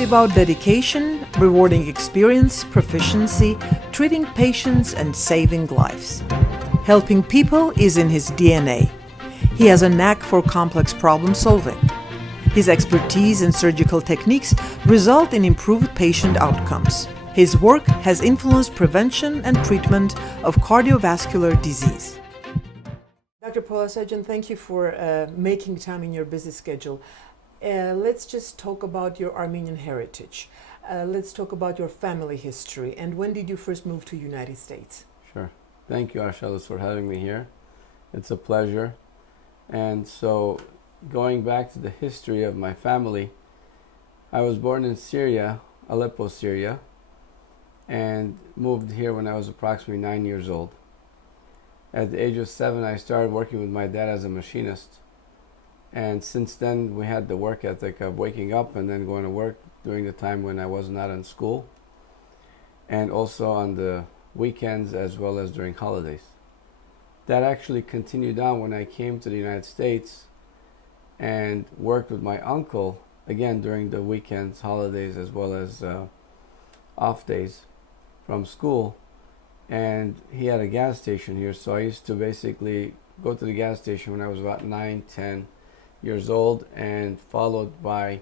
story about dedication, rewarding experience, proficiency, treating patients, and saving lives. Helping people is in his DNA. He has a knack for complex problem solving. His expertise in surgical techniques result in improved patient outcomes. His work has influenced prevention and treatment of cardiovascular disease. Dr. Polosajian, thank you for making time in your busy schedule. Let's just talk about your Armenian heritage. Let's talk about your family history. And when did you first move to the United States? Sure. Thank you, Arshalis, for having me here. It's a pleasure. And so, going back to the history of my family, I was born in Syria, Aleppo, Syria, and moved here when I was approximately 9 years old. At the age of 7, I started working with my dad as a machinist. And since then, we had the work ethic of waking up and then going to work during the time when I was not in school, and also on the weekends as well as during holidays. That actually continued on when I came to the United States and worked with my uncle, again during the weekends, holidays, as well as off days from school. And he had a gas station here, so I used to basically go to the gas station when I was about 9, 10 years old, and followed by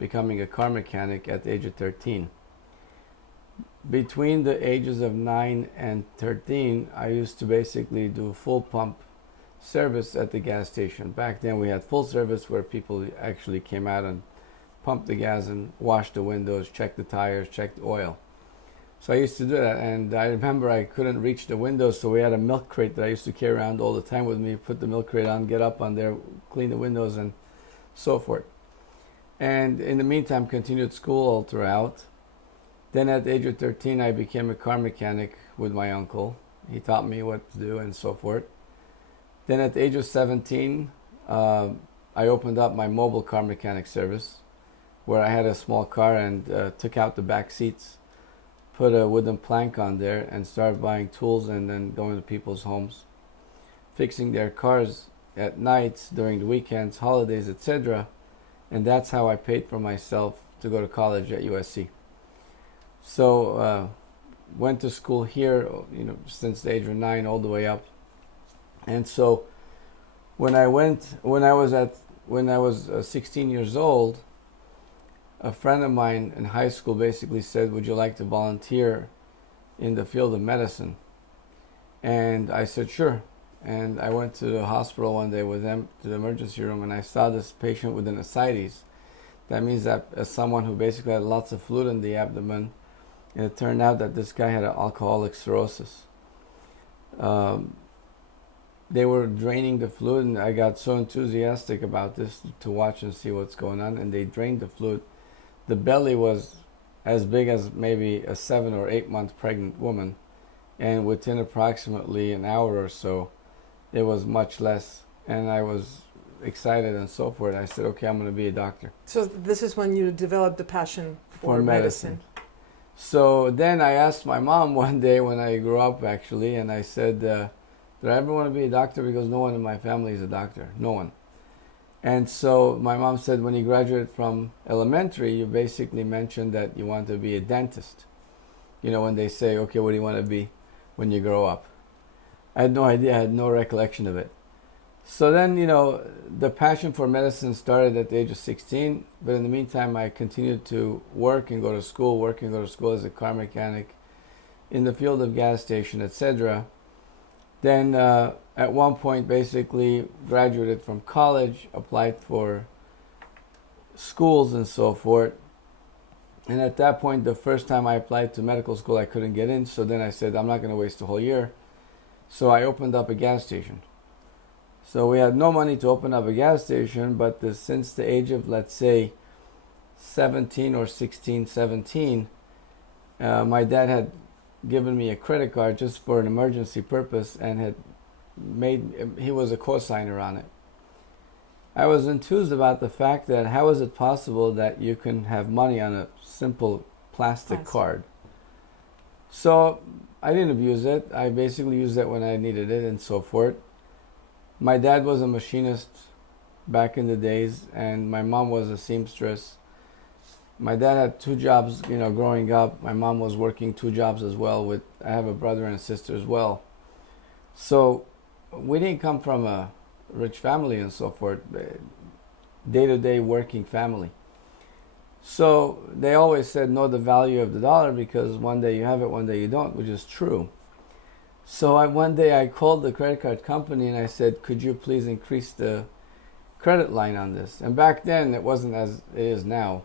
becoming a car mechanic at the age of 13. Between the ages of 9 and 13, I used to basically do full pump service at the gas station. Back then we had full service where people actually came out and pumped the gas and washed the windows, checked the tires, checked the oil. So I used to do that, and I remember I couldn't reach the windows, so we had a milk crate that I used to carry around all the time with me, put the milk crate on, get up on there, clean the windows, and so forth. And in the meantime, continued school all throughout. Then at the age of 13, I became a car mechanic with my uncle. He taught me what to do and so forth. Then at the age of 17, I opened up my mobile car mechanic service, where I had a small car and took out the back seats, put a wooden plank on there, and started buying tools and then going to people's homes, fixing their cars at nights, during the weekends, holidays, etc. And that's how I paid for myself to go to college at USC. So went to school here, since the age of 9 all the way up. And so when I was 16 years old, a friend of mine in high school basically said, "Would you like to volunteer in the field of medicine?" And I said, "Sure." And I went to the hospital one day with them to the emergency room, and I saw this patient with an ascites. That means that someone who basically had lots of fluid in the abdomen, and it turned out that this guy had an alcoholic cirrhosis. They were draining the fluid, and I got so enthusiastic about this to watch and see what's going on, and they drained the fluid. The belly was as big as maybe a 7 or 8 month pregnant woman, and within approximately an hour or so, it was much less, and I was excited and so forth. I said, okay, I'm going to be a doctor. So this is when you developed the passion for medicine. So then I asked my mom one day when I grew up, actually, and I said, did I ever want to be a doctor? Because no one in my family is a doctor. No one. And so my mom said, when you graduated from elementary, you basically mentioned that you want to be a dentist. When they say, okay, what do you want to be when you grow up? I had no idea. I had no recollection of it. So then, the passion for medicine started at the age of 16. But in the meantime, I continued to work and go to school, as a car mechanic in the field of gas station, etc. Then at one point, basically graduated from college, applied for schools and so forth. And at that point, the first time I applied to medical school, I couldn't get in. So then I said, I'm not going to waste a whole year. So I opened up a gas station. So we had no money to open up a gas station, but since the age of, let's say, 17 or 16, 17, my dad had given me a credit card just for an emergency purpose, and he was a co-signer on it. I was enthused about the fact that how is it possible that you can have money on a simple plastic card? So I didn't abuse it. I basically used it when I needed it and so forth. My dad was a machinist back in the days, and my mom was a seamstress. My dad had two jobs, growing up. My mom was working two jobs as well. I have a brother and a sister as well. So we didn't come from a rich family and so forth, day-to-day working family. So they always said know the value of the dollar because one day you have it, one day you don't, which is true. So one day I called the credit card company and I said, could you please increase the credit line on this? And back then it wasn't as it is now.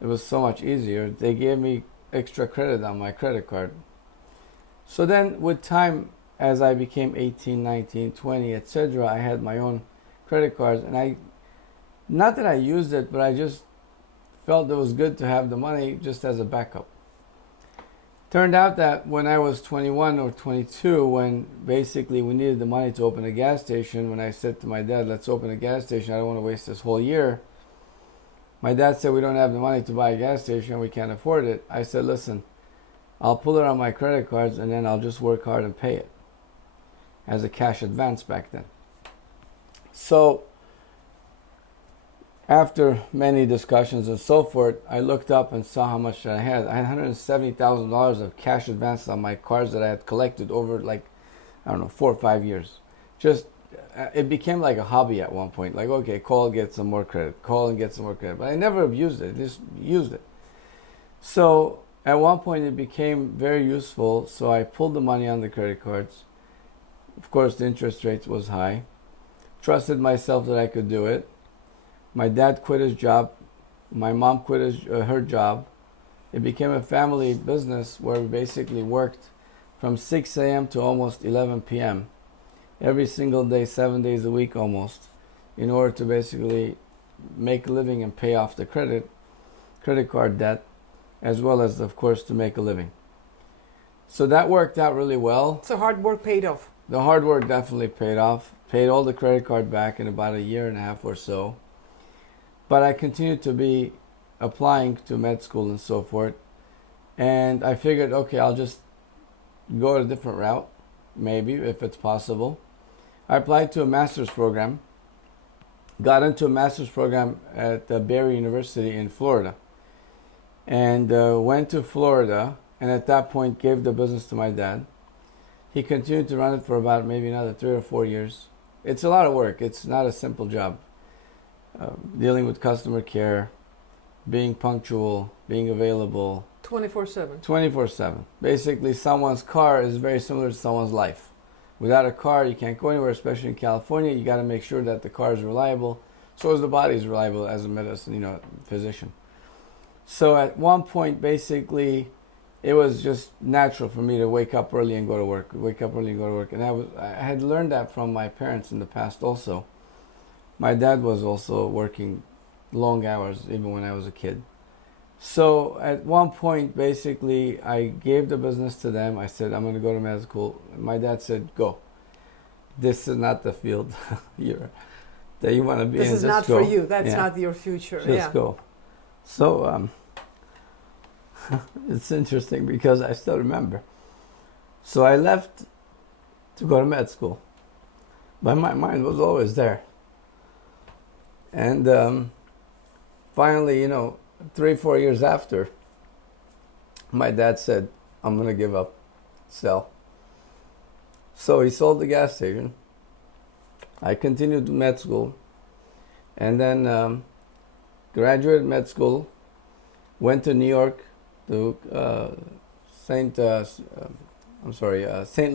It was so much easier. They gave me extra credit on my credit card. So then with time, as I became 18, 19, 20, etc., I had my own credit cards. And not that I used it, but I just felt it was good to have the money just as a backup. Turned out that when I was 21 or 22, when basically we needed the money to open a gas station, when I said to my dad, let's open a gas station, I don't want to waste this whole year. My dad said, we don't have the money to buy a gas station, we can't afford it. I said, listen, I'll pull it on my credit cards and then I'll just work hard and pay it as a cash advance back then. So after many discussions and so forth, I looked up and saw how much I had. I had $170,000 of cash advances on my cards that I had collected over 4 or 5 years. Just, it became like a hobby at one point. Like, okay, call, get some more credit. Call and get some more credit. But I never abused it, just used it. So at one point it became very useful. So I pulled the money on the credit cards. Of course, the interest rate was high. Trusted myself that I could do it. My dad quit his job. My mom quit her job. It became a family business where we basically worked from 6 a.m. to almost 11 p.m. every single day, 7 days a week almost, in order to basically make a living and pay off the credit card debt, as well as, of course, to make a living. So that worked out really well. So hard work paid off. The hard work definitely paid off. Paid all the credit card back in about a year and a half or so. But I continued to be applying to med school and so forth. And I figured, okay, I'll just go a different route, maybe, if it's possible. I applied to a master's program. Got into a master's program at Barry University in Florida. And went to Florida, and at that point gave the business to my dad. He continued to run it for about maybe another 3 or 4 years. It's a lot of work. It's not a simple job. Dealing with customer care, being punctual, being available. 24/7. 24/7. Basically, someone's car is very similar to someone's life. Without a car, you can't go anywhere, especially in California. You got to make sure that the car is reliable. So is the body is reliable as a medicine, physician. So at one point, basically, it was just natural for me to wake up early and go to work. And I had learned that from my parents in the past also. My dad was also working long hours, even when I was a kid. So at one point, basically, I gave the business to them. I said, I'm going to go to med school. My dad said, go. This is not the field that you want to be in. This is not for you. That's not your future. Just go. So it's interesting because I still remember. So I left to go to med school. But my mind was always there. And finally, 3-4 years after, my dad said, I'm going to give up, sell. So he sold the gas station. I continued med school. And then graduated med school, went to New York to St.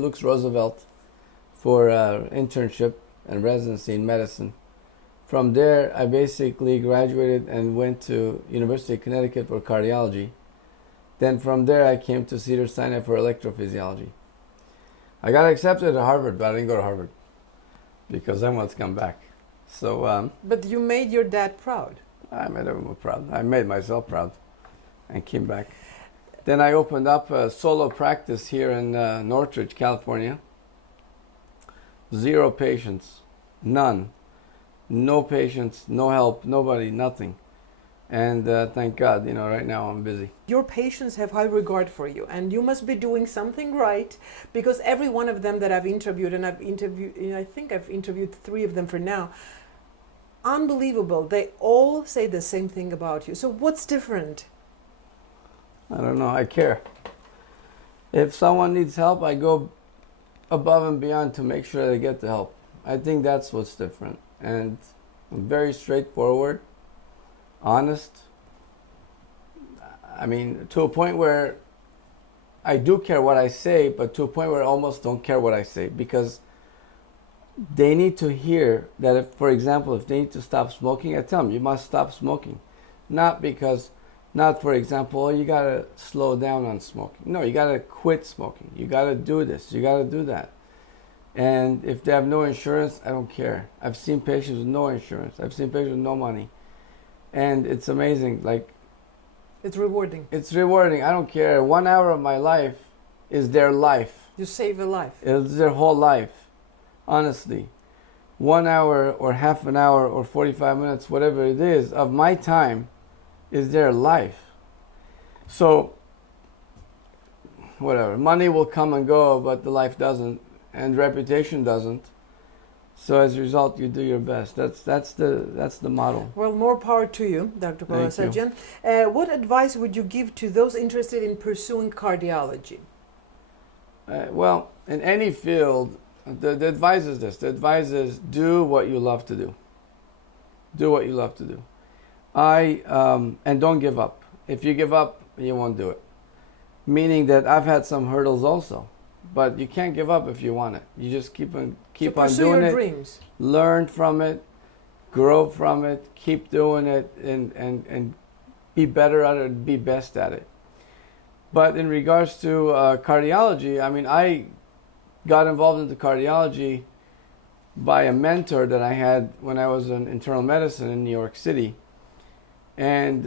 Luke's Roosevelt for internship and residency in medicine. From there, I basically graduated and went to University of Connecticut for cardiology. Then from there, I came to Cedars-Sinai for electrophysiology. I got accepted at Harvard, but I didn't go to Harvard because I wanted to come back. So. But you made your dad proud. I made everyone proud. I made myself proud and came back. Then I opened up a solo practice here in Northridge, California. 0 patients, none. No patients, no help, nobody, nothing. And thank God, right now I'm busy. Your patients have high regard for you, and you must be doing something right, because every one of them that I've interviewed, and I think I've interviewed 3 of them for now, unbelievable. They all say the same thing about you. So what's different? I don't know. I care. If someone needs help, I go above and beyond to make sure they get the help. I think that's what's different. And I'm very straightforward, honest. I mean, to a point where I do care what I say, but to a point where I almost don't care what I say, because they need to hear that if, for example, if they need to stop smoking, I tell them, you must stop smoking. Not, for example, oh, you gotta slow down on smoking. No, you gotta quit smoking. You gotta do this, you gotta do that. And if they have no insurance, I don't care. I've seen patients with no insurance. I've seen patients with no money. And it's amazing, like, it's rewarding. It's rewarding. I don't care. 1 hour of my life is their life. You save a life. It's their whole life. Honestly. 1 hour or half an hour or 45 minutes, whatever it is, of my time is their life. So, whatever. Money will come and go, but the life doesn't. And reputation doesn't. So as a result, you do your best. That's the model. Well, more power to you, Dr. Polosajian. What advice would you give to those interested in pursuing cardiology? Well, in any field, the advice is this. The advice is do what you love to do. Do what you love to do. And don't give up. If you give up, you won't do it. Meaning that I've had some hurdles also. But you can't give up if you want it. You just keep on doing your it. Dreams. Learn from it, grow from it, keep doing it, and be better at it, be best at it. But in regards to cardiology, I mean, I got involved into cardiology by a mentor that I had when I was in internal medicine in New York City. And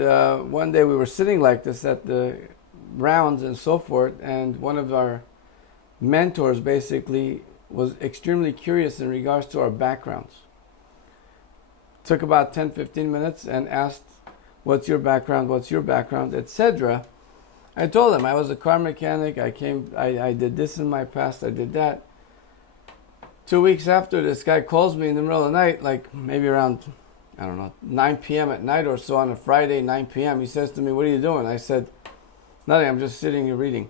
one day we were sitting like this at the rounds and so forth, and one of our mentors basically was extremely curious in regards to our backgrounds. Took about 10-15 minutes and asked, what's your background, etc. I told him I was a car mechanic, I did this in my past, I did that. 2 weeks after, this guy calls me in the middle of the night, like maybe around, I don't know, 9 p.m. at night or so on a Friday, 9 p.m. He says to me, what are you doing? I said, nothing, I'm just sitting here reading.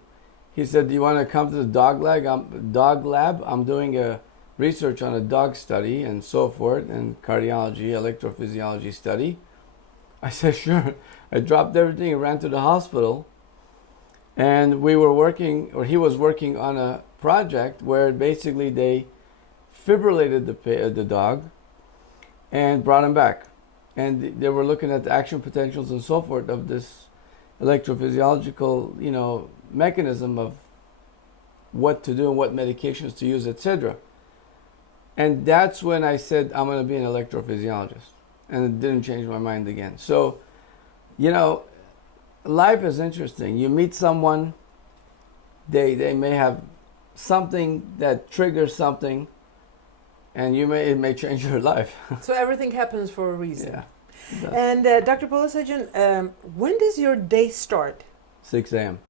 He said, do you want to come to the dog lab? I'm doing a research on a dog study and so forth, and cardiology, electrophysiology study. I said, sure. I dropped everything and ran to the hospital. And he was working on a project where basically they fibrillated the dog and brought him back. And they were looking at the action potentials and so forth of this electrophysiological, mechanism of what to do and what medications to use, etc. And that's when I said I'm going to be an electrophysiologist, and it didn't change my mind again. So, life is interesting. You meet someone, they may have something that triggers something, and it may change your life. So everything happens for a reason. Yeah. And Dr. Polosajian, when does your day start? 6 a.m.